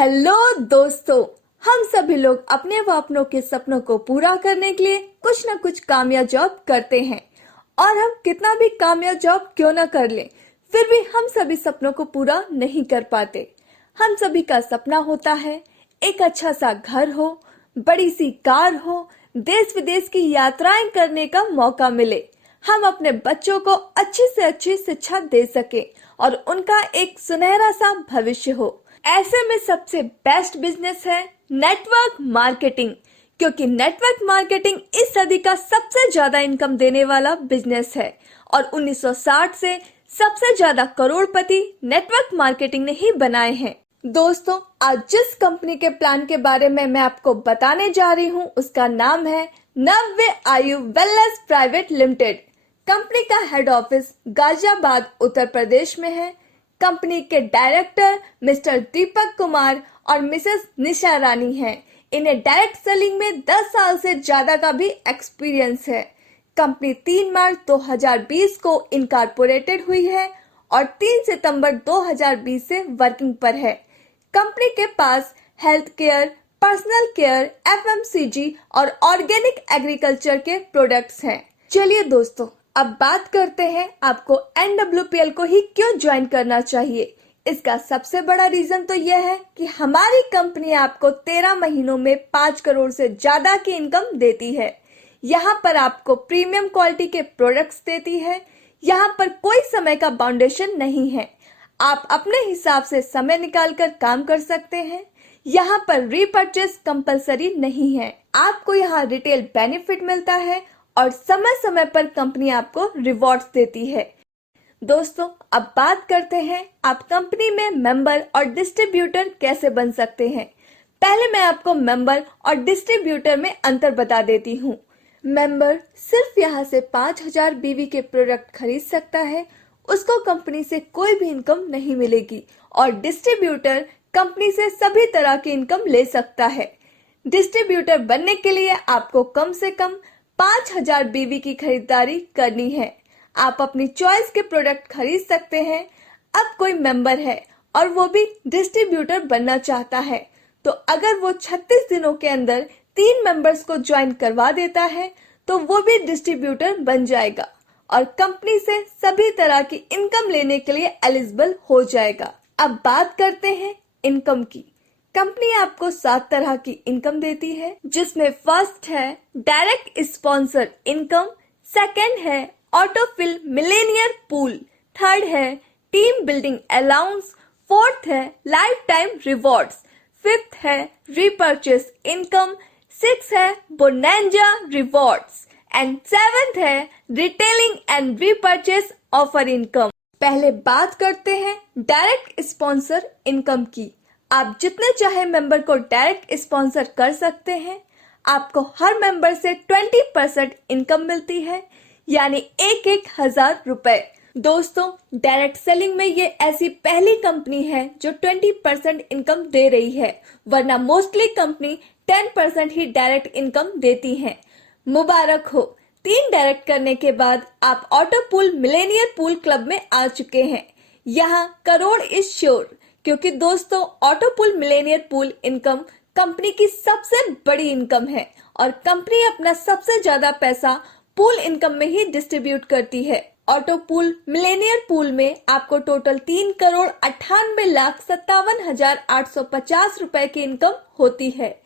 Hello दोस्तों, हम सभी लोग अपने व अपनों के सपनों को पूरा करने के लिए कुछ न कुछ कामयाब जॉब करते हैं। और हम कितना भी कामयाब जॉब क्यों न कर लें, फिर भी हम सभी सपनों को पूरा नहीं कर पाते। हम सभी का सपना होता है एक अच्छा सा घर हो, बड़ी सी कार हो, देश विदेश की यात्राएं करने का मौका मिले, हम अपने बच्चों को अच्छी से अच्छी शिक्षा दे सके और उनका एक सुनहरा सा भविष्य हो। ऐसे में सबसे बेस्ट बिजनेस है नेटवर्क मार्केटिंग, क्योंकि नेटवर्क मार्केटिंग इस सदी का सबसे ज्यादा इनकम देने वाला बिजनेस है और 1960 से सबसे ज्यादा करोड़पति नेटवर्क मार्केटिंग ने ही बनाए हैं। दोस्तों, आज जिस कंपनी के प्लान के बारे में मैं आपको बताने जा रही हूँ उसका नाम है नव्य आयु वेलनेस प्राइवेट लिमिटेड। कंपनी का हेड ऑफिस गाजियाबाद उत्तर प्रदेश में है। कंपनी के डायरेक्टर मिस्टर दीपक कुमार और मिसेस निशा रानी हैं। इन्हें डायरेक्ट सेलिंग में 10 साल से ज्यादा का भी एक्सपीरियंस है। कंपनी 3 मार्च 2020 को इनकॉर्पोरेटेड हुई है और 3 सितंबर 2020 से वर्किंग पर है। कंपनी के पास health care, personal care, FMCG और ऑर्गेनिक एग्रीकल्चर के प्रोडक्ट्स हैं। चलिए दोस्तों, अब बात करते हैं आपको NWPL को ही क्यों ज्वाइन करना चाहिए। इसका सबसे बड़ा रीजन तो यह है कि हमारी कंपनी आपको 13 महीनों में 5 करोड़ से ज्यादा की इनकम देती है। यहाँ पर आपको प्रीमियम क्वालिटी के प्रोडक्ट्स देती है। यहाँ पर कोई समय का बाउंडेशन नहीं है, आप अपने हिसाब से समय निकाल कर काम कर सकते हैं। यहाँ पर रीपर्चेस कंपलसरी नहीं है। आपको यहाँ रिटेल बेनिफिट मिलता है और समय समय पर कंपनी आपको रिवॉर्ड्स देती है। दोस्तों, अब बात करते हैं आप कंपनी में मेंबर और डिस्ट्रीब्यूटर कैसे बन सकते हैं। पहले मैं आपको मेंबर और डिस्ट्रीब्यूटर में अंतर बता देती हूँ। मेंबर सिर्फ यहाँ से 5000 बीवी के प्रोडक्ट खरीद सकता है, उसको कंपनी से कोई भी इनकम नहीं मिलेगी। और डिस्ट्रीब्यूटर कंपनी से सभी तरह की इनकम ले सकता है। डिस्ट्रीब्यूटर बनने के लिए आपको कम से कम 5000 बीवी की खरीदारी करनी है। आप अपनी चॉइस के प्रोडक्ट खरीद सकते हैं। अब कोई मेंबर है और वो भी डिस्ट्रीब्यूटर बनना चाहता है, तो अगर वो 36 दिनों के अंदर 3 मेंबर्स को ज्वाइन करवा देता है तो वो भी डिस्ट्रीब्यूटर बन जाएगा और कंपनी से सभी तरह की इनकम लेने के लिए एलिजिबल हो जाएगा। अब बात करते हैं इनकम की। कंपनी आपको 7 तरह की इनकम देती है, जिसमें फर्स्ट है डायरेक्ट स्पॉन्सर इनकम, सेकंड है ऑटोफिल मिलेनियर पूल, थर्ड है टीम बिल्डिंग अलाउंस, फोर्थ है लाइफ टाइम रिवॉर्ड्स, फिफ्थ है रीपर्चेस इनकम, सिक्स है बोनेंजा रिवॉर्ड्स एंड सेवेंथ है retailing and repurchase offer income. पहले बात करते हैं डायरेक्ट स्पॉन्सर इनकम की। आप जितने चाहे मेंबर को डायरेक्ट स्पॉन्सर कर सकते हैं। आपको हर मेंबर से 20% इनकम मिलती है, यानी 1,000 रुपए। दोस्तों, डायरेक्ट सेलिंग में ये ऐसी पहली कंपनी है जो 20% इनकम दे रही है, वरना मोस्टली कंपनी 10% ही डायरेक्ट इनकम देती है। मुबारक हो, 3 डायरेक्ट करने के बाद आप auto pool Millionaire pool club में आ चुके हैं। यहाँ करोड़ इज श्योर, क्योंकि दोस्तों auto pool Millionaire pool income company की सबसे बड़ी इनकम है और कंपनी अपना सबसे ज्यादा पैसा पूल इनकम में ही डिस्ट्रीब्यूट करती है। ऑटो पूल मिलेनियर पूल में आपको टोटल 3,98,57,850 रुपए की इनकम होती है।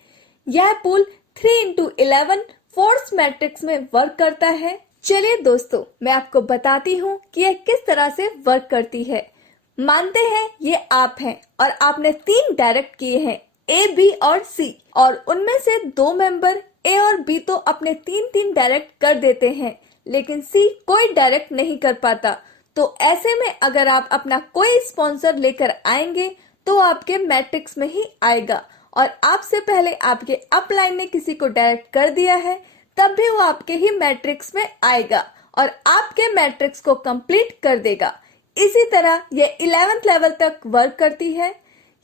यह पूल 3x11 फोर्स मैट्रिक्स में वर्क करता है। चलिए दोस्तों, मैं आपको बताती हूँ कि यह किस तरह से वर्क करती है। मानते हैं ये आप हैं और आपने 3 डायरेक्ट किए हैं, A, B और C, और उनमें से 2 मेंबर A और B तो अपने 3 डायरेक्ट कर देते हैं, लेकिन C कोई डायरेक्ट नहीं कर पाता। तो ऐसे में अगर आप अपना कोई स्पॉन्सर लेकर आएंगे तो आपके मैट्रिक्स में ही आएगा, और आपसे पहले आपके अपलाइन ने किसी को डायरेक्ट कर दिया है तब भी वो आपके ही मैट्रिक्स में आएगा और आपके मैट्रिक्स को कंप्लीट कर देगा। इसी तरह ये 11th लेवल तक वर्क करती है।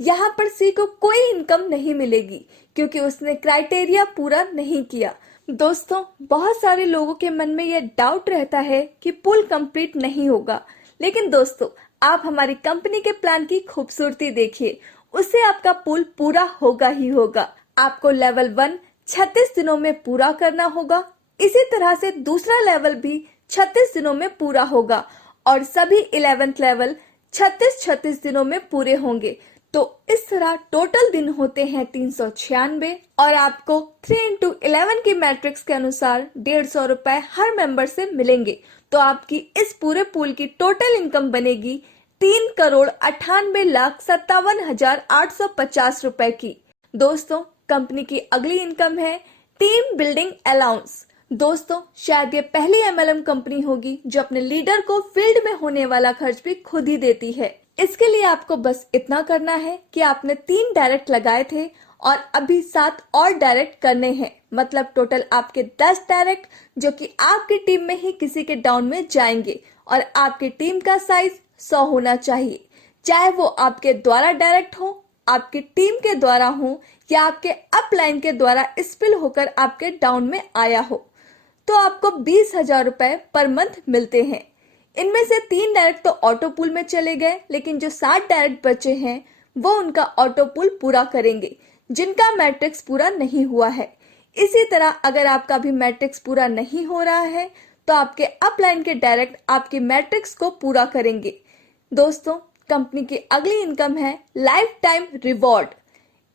यहाँ पर सी को कोई इनकम नहीं मिलेगी क्योंकि उसने क्राइटेरिया पूरा नहीं किया। दोस्तों, बहुत सारे लोगों के मन में यह डाउट रहता है कि पूल कंप्लीट नहीं होगा, लेकिन दोस्तों आप हमारी कंपनी के प्लान की खूबसूरती देखिए। उससे आपका पूल पूरा होगा ही होगा। आपको लेवल 1 36 दिनों में पूरा करना होगा। इसी तरह से दूसरा लेवल भी 36 दिनों में पूरा होगा और सभी 11th लेवल 36 दिनों में पूरे होंगे। तो इस तरह टोटल दिन होते हैं 396 और आपको 3x11 की मैट्रिक्स के अनुसार 150 रुपए हर मेंबर से मिलेंगे। तो आपकी इस पूरे पूल की टोटल इनकम बनेगी 3,58,57,850 रुपए की। दोस्तों, कंपनी की अगली इनकम है टीम बिल्डिंग अलाउंस। दोस्तों, शायद ये पहली एमएलएम कंपनी होगी जो अपने लीडर को फील्ड में होने वाला खर्च भी खुद ही देती है। इसके लिए आपको बस इतना करना है कि आपने 3 डायरेक्ट लगाए थे और अभी 7 और डायरेक्ट करने हैं। मतलब टोटल आपके 10 डायरेक्ट जो कि आपकी टीम में ही किसी के डाउन में जाएंगे और आपकी टीम का साइज 100 होना चाहिए। चाहे वो आपके द्वारा डायरेक्ट हो, आपकी टीम के द्वारा हो या आपके अपलाइन के द्वारा स्पिल होकर आपके डाउन में आया हो, तो आपको 20,000 रुपए पर मंथ मिलते हैं। इनमें से 3 डायरेक्ट तो ऑटो पूल में चले गए, लेकिन जो 7 डायरेक्ट बचे हैं वो उनका ऑटो पूल पूरा करेंगे जिनका मैट्रिक्स पूरा नहीं हुआ है। इसी तरह अगर आपका भी मैट्रिक्स पूरा नहीं हो रहा है तो आपके अपलाइन के डायरेक्ट आपकी मैट्रिक्स को पूरा करेंगे। दोस्तों, कंपनी की अगली इनकम है लाइफ टाइम रिवॉर्ड।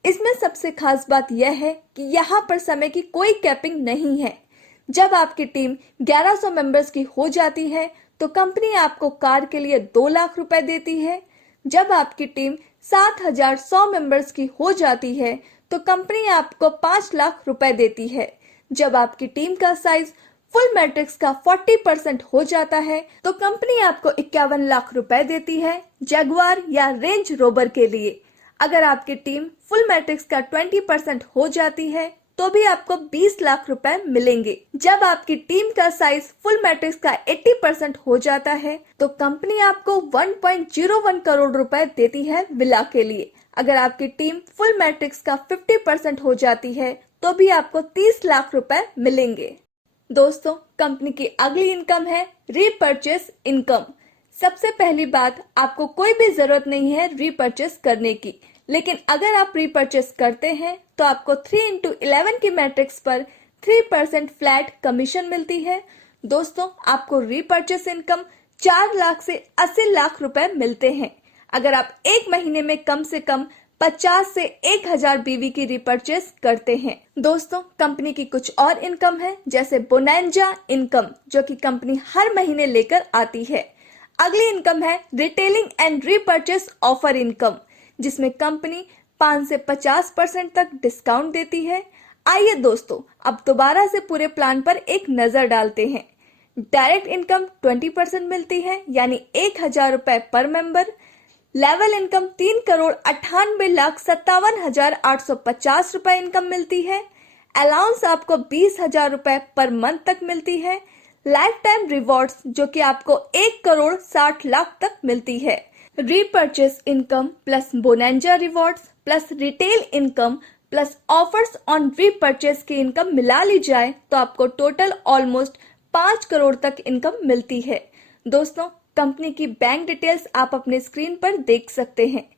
इसमें सबसे खास बात यह है कि यहाँ पर समय की कोई कैपिंग नहीं है। जब आपकी टीम 1100 मेंबर्स की हो जाती है तो कंपनी आपको कार के लिए 2 लाख रुपए देती है। जब आपकी टीम 7,100 मेंबर्स की हो जाती है तो कंपनी आपको 5 लाख रुपए देती है। जब आपकी टीम का साइज फुल मैट्रिक्स का 40% हो जाता है तो कंपनी आपको 51 लाख रुपए देती है जगुआर या रेंज रोवर के लिए। अगर आपकी टीम फुल मैट्रिक्स का 20% हो जाती है तो भी आपको 20 लाख रुपए मिलेंगे। जब आपकी टीम का साइज फुल मैट्रिक्स का 80% हो जाता है तो कंपनी आपको 1.01 करोड़ रुपए देती है विला के लिए। अगर आपकी टीम फुल मैट्रिक्स का 50% हो जाती है तो भी आपको 30 लाख रुपए मिलेंगे। दोस्तों, कंपनी की अगली इनकम है रीपर्चेस इनकम। सबसे पहली बात, आपको कोई भी जरूरत नहीं है रीपर्चेस करने की, लेकिन अगर आप रीपर्चेस करते हैं तो आपको 3x11 की मैट्रिक्स पर 3% फ्लैट कमीशन मिलती है। दोस्तों, आपको रीपर्चेस इनकम 4 लाख से 80 लाख रुपए मिलते हैं अगर आप एक महीने में कम से कम 50 से 1000 बीवी की रीपर्चेस करते हैं। दोस्तों, कंपनी की कुछ और इनकम है जैसे बोनांजा इनकम जो कि कंपनी हर महीने लेकर आती है। अगली इनकम है retailing and repurchase offer income जिसमें कंपनी 5 से 50% तक डिस्काउंट देती है। आइए दोस्तों, अब दोबारा से पूरे प्लान पर एक नजर डालते हैं। डायरेक्ट इनकम 20% मिलती है यानी 1000 रुपए पर मेंबर। लेवल इनकम 3,98,57,850 रुपए इनकम मिलती है। अलाउंस आपको 20,000 रुपए पर मंथ तक मिलती है। लाइफ टाइम रिवॉर्ड्स जो कि आपको 1,60,00,000 तक मिलती है। Repurchase income plus bonanza rewards plus retail income plus offers on repurchase की इनकम मिला ली जाए तो आपको टोटल ऑलमोस्ट 5 करोड़ तक इनकम मिलती है। दोस्तों, कंपनी की बैंक डिटेल्स आप अपने स्क्रीन पर देख सकते हैं।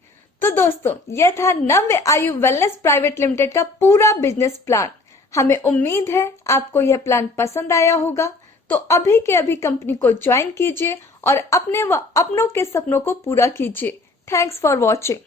तो दोस्तों, यह था नव्य आयु वेलनेस प्राइवेट लिमिटेड का पूरा बिजनेस प्लान। हमें उम्मीद है आपको यह प्लान पसंद आया होगा। तो अभी के अभी कंपनी को ज्वाइन कीजिए और अपने व अपनों के सपनों को पूरा कीजिए। Thanks for watching.